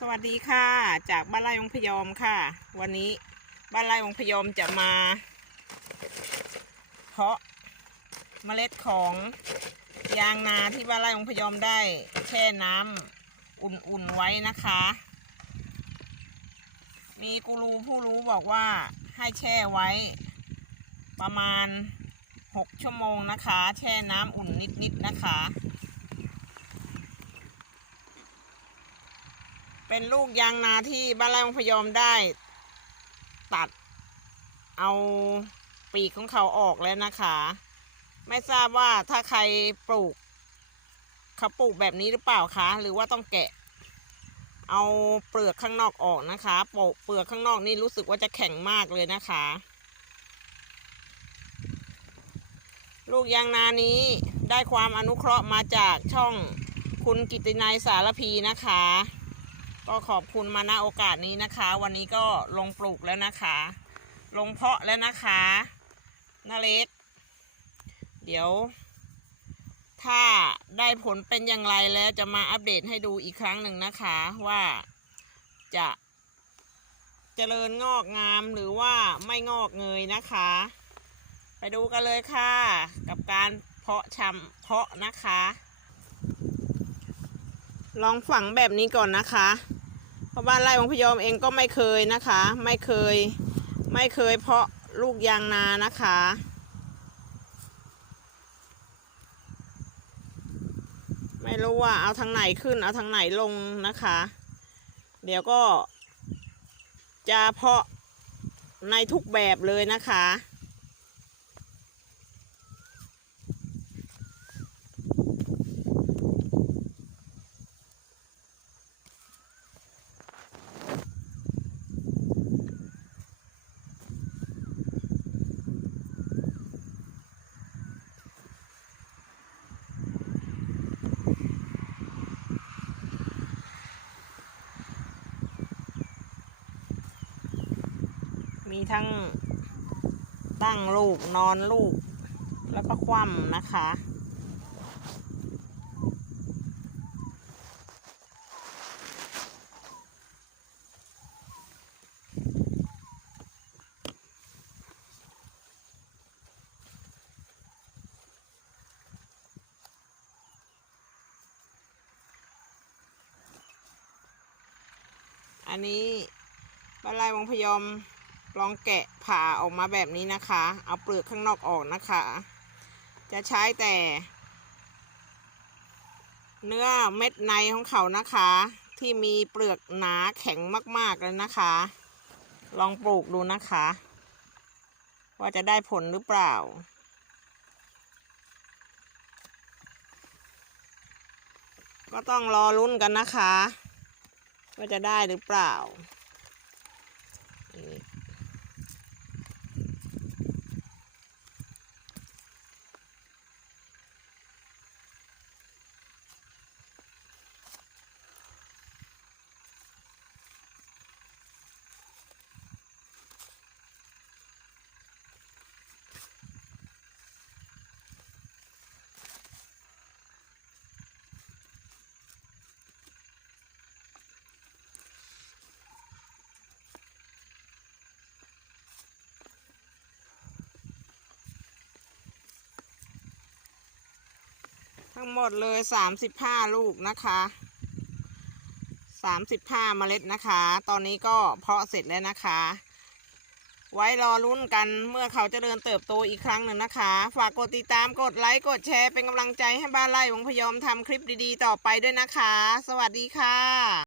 สวัสดีค่ะ จากบ้านไร่องพยอมค่ะ วันนี้บ้านไร่องพยอมจะมา เพาะเมล็ดของยางนาที่บ้านไร่องพยอมได้แช่น้ำอุ่นๆไว้นะคะ มีกูรูผู้รู้บอกว่าให้แช่ไว้ ประมาณ 6 ชั่วโมงนะคะ แช่น้ำอุ่นนิดๆนะคะ เป็นลูกยางนาที่บ้านไร่องพยอมได้ ตัดเอาปีกของเขาออกแล้วนะคะ ไม่ทราบว่าถ้าใครปลูกเขาปลูกแบบนี้หรือเปล่าคะ หรือว่าต้องแกะ เอาเปลือกข้างนอกออกนะคะปะเปลือกข้างนอกนี่รู้สึกว่าจะแข็งมากเลยนะคะ ลูกยางนานี้ได้ความอนุเคราะห์มาจากช่องคุณกิตินัยสารพีนะคะ ก็ขอบคุณมาณโอกาสนี้นะคะ วันนี้ก็ลงปลูกแล้วนะคะ ลงเพาะแล้วนะคะนาเล็ก เดี๋ยว ถ้าได้ผลเป็นอย่างไรแล้วจะมาอัปเดตให้ดูอีกครั้งหนึ่งนะคะว่าจะเจริญงอกงามหรือว่าไม่งอกเงยนะคะ ไปดูกันเลยค่ะ กับการเพาะชำเพาะนะคะ ลองฝังแบบนี้ก่อนนะคะ ราะบ้านไร่ของพยอมเองก็ไม่เคยนะคะ ไม่เคยไม่เคยเพาะลูกยางนานะคะไม่รู้ว่าเอาทางไหนขึ้นเอาทางไหนลงนะคะ เดี๋ยวก็จะเพาะในทุกแบบเลยนะคะ มีทั้งตั้งลูกนอนลูก แล้วก็คว่ำนะคะ อันนี้บ้านไร่วังพยอม ลองแกะผ่าออกมาแบบนี้นะคะ เอาเปลือกข้างนอกออกนะคะ จะใช้แต่ เนื้อเม็ดในของเขานะคะ ที่มีเปลือกหนาแข็งมากๆเลยนะคะ ลองปลูกดูนะคะ ว่าจะได้ผลหรือเปล่าก็ต้องรอลุ้นกันนะคะ ว่าจะได้หรือเปล่า ทั้งหมดเลยสามสิบห้าลูกนะคะสามสิบห้าเมล็ดนะคะ ตอนนี้ก็เพาะเสร็จแล้วนะคะ ไว้รอรุ่นกันเมื่อเขาจะเดินเติบโตอีกครั้งหนึ่งนะคะ ฝากกดติดตามกดไลค์กดแชร์เป็นกำลังใจให้บ้านไร่วงพยอมทำคลิปดีๆ ต่อไปด้วยนะคะ สวัสดีค่ะ